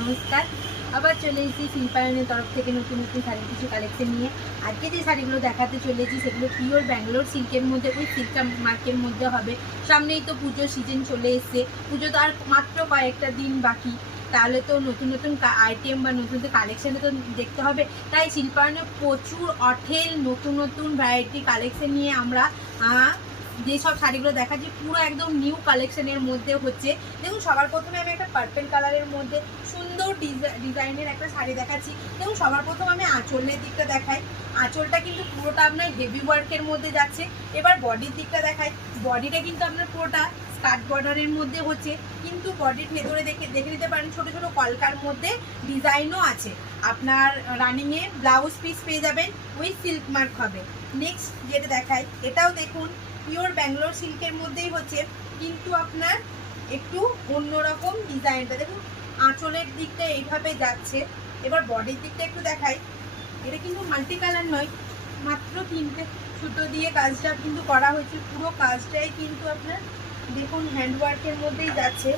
নমস্কার। আবার চলে এসেছি শিল্পায়নের তরফ থেকে নতুন নতুন শাড়ির কিছু কালেকশন নিয়ে। আজকে যে শাড়িগুলো দেখাতে চলেছি সেগুলো পিওর ব্যাঙ্গালোর সিল্কের মধ্যে, ওই সিল্ক মার্কের মধ্যে হবে। সামনেই তো পুজোর সিজন চলে এসছে, পুজো তো আর মাত্র কয়েকটা দিন বাকি, তাহলে তো নতুন নতুন আইটেম বা নতুন নতুন কালেকশানে তো দেখতে হবে। তাই শিল্পায়নে প্রচুর অঠেল নতুন নতুন ভ্যারাইটি কালেকশন নিয়ে আমরা যেসব শাড়িগুলো দেখাচ্ছি পুরো একদম নিউ কালেকশনের মধ্যে হচ্ছে। দেখুন, সবার প্রথমে আমি একটা পার্পেল কালারের মধ্যে সুন্দর ডিজাইনের একটা শাড়ি দেখাচ্ছি। দেখুন, সবার প্রথম আমি আঁচলের দিকটা দেখাই। আঁচলটা কিন্তু পুরোটা আপনার হেভি ওয়ার্কের মধ্যে যাচ্ছে। এবার বডির দিকটা দেখাই। বডিটা কিন্তু আপনার পুরোটা স্কার্ট বর্ডারের মধ্যে হচ্ছে, কিন্তু বডির ভেতরে দেখে নিতে পারেন ছোট ছোট কলকার মধ্যে ডিজাইনও আছে। আপনার রানিংয়ে ব্লাউজ পিস পেয়ে যাবেন, উইথ সিল্ক মার্ক হবে। নেক্সট যেটা দেখাই, এটাও দেখুন পিওর ব্যাঙ্গালোর সিল্কের মধ্যেই হচ্ছে, কিন্তু আপনার একটু অন্যরকম ডিজাইনটা। দেখুন, আঁচলের দিকটা এইভাবে যাচ্ছে। এবার বডির দিকটা একটু দেখাই। এটা কিন্তু মাল্টি কালার নয়, মাত্র 3টে সুতো দিয়ে কাজটা কিন্তু করা হয়েছে। পুরো কাজটাই কিন্তু আপনার দেখুন হ্যান্ডওয়ার্কের মধ্যেই যাচ্ছে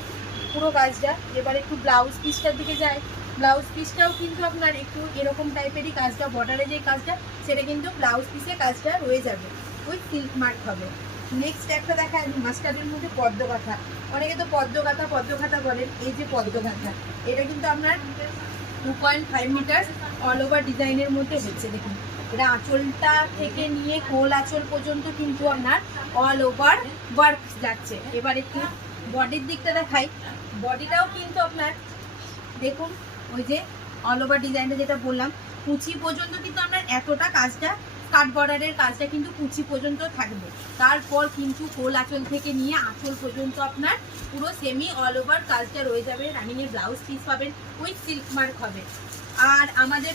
পুরো কাজটা। এবার একটু ব্লাউজ পিসটার দিকে যায়। ব্লাউজ পিসটাও কিন্তু আপনার একটু এরকম টাইপেরই কাজটা, বর্ডারে যে কাজটা সেটা কিন্তু ব্লাউজ পিসে কাজটা রয়ে যাবে, উইথ সিল্ক মার্ক হবে। নেক্সট একটা দেখা মাস্টার্ডের মধ্যে পদ্মগাথা। অনেকে তো পদ্মগাথা বলেন। এই যে পদ্মগাথা, এটা কিন্তু আপনার 2.5 মিটার অল ওভার ডিজাইনের মধ্যে হচ্ছে। দেখুন, এটা আঁচলটা থেকে নিয়ে কোল আঁচল পর্যন্ত কিন্তু আপনার অল ওভার ওয়ার্ক যাচ্ছে। এবার একটু বডির দিকটা দেখাই। বডিটাও কিন্তু আপনার দেখুন ওই যে অল ওভার ডিজাইনটা যেটা বললাম, কুচি পর্যন্ত কিন্তু আপনার এতটা কাজটা, স্কার্ট বর্ডারের কাজটা কিন্তু কুচি পর্যন্ত থাকবে। তারপর কিন্তু কোল আঁচল থেকে নিয়ে আঁচল পর্যন্ত আপনার পুরো সেমি অল ওভার কাজটা রয়ে যাবে। রানিংয়ের ব্লাউজ পিস পাবেন, উইথ সিল্ক মার্ক হবে। আর আমাদের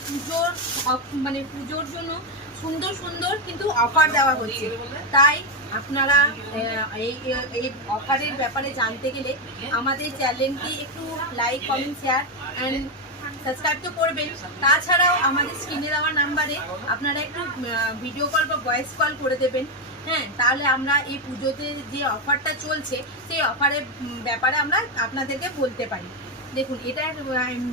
পুজোর জন্য সুন্দর সুন্দর কিন্তু অফার দেওয়া হচ্ছে। তাই আপনারা এই অফারের ব্যাপারে জানতে গেলে আমাদের চ্যানেলটি একটু like, comment, share and subscribe তো করবেন। তাছাড়াও আমাদের স্ক্রিনে দেওয়া নাম্বারে আপনারা একটু ভিডিও কল বা ভয়েস কল করে দেবেন। হ্যাঁ, তাহলে আমরা এই পুজোতে যে অফারটা চলছে সেই অফারের ব্যাপারে আমরা আপনাদেরকে বলতে পারি। দেখুন, এটা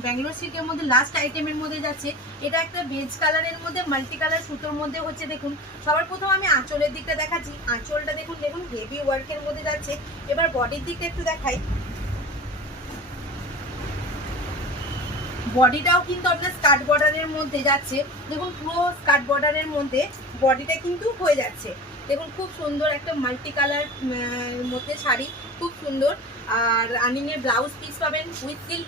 ব্যাঙ্গালোর সিল্কের মধ্যে লাস্ট আইটেমের মধ্যে যাচ্ছে। এটা একটা বেজ কালারের মধ্যে মাল্টি কালার সুতোর মধ্যে হচ্ছে। দেখুন, সবার প্রথম আমি আঁচলের দিকটা দেখাচ্ছি। আঁচলটা দেখুন হেভি ওয়ার্কের মধ্যে যাচ্ছে। এবার বডির দিকটা একটু দেখাই। বডিটাও কিন্তু আপনার স্কার্ট বর্ডারের মধ্যে যাচ্ছে। দেখুন, পুরো স্কার্ট বর্ডারের মধ্যে বডিটা কিন্তু হয়ে যাচ্ছে। দেখুন, খুব সুন্দর একটা মাল্টি কালার মধ্যে শাড়ি, খুব সুন্দর। আর রানিংয়ের ব্লাউজ পিস পাবেন উইথ সিল্ক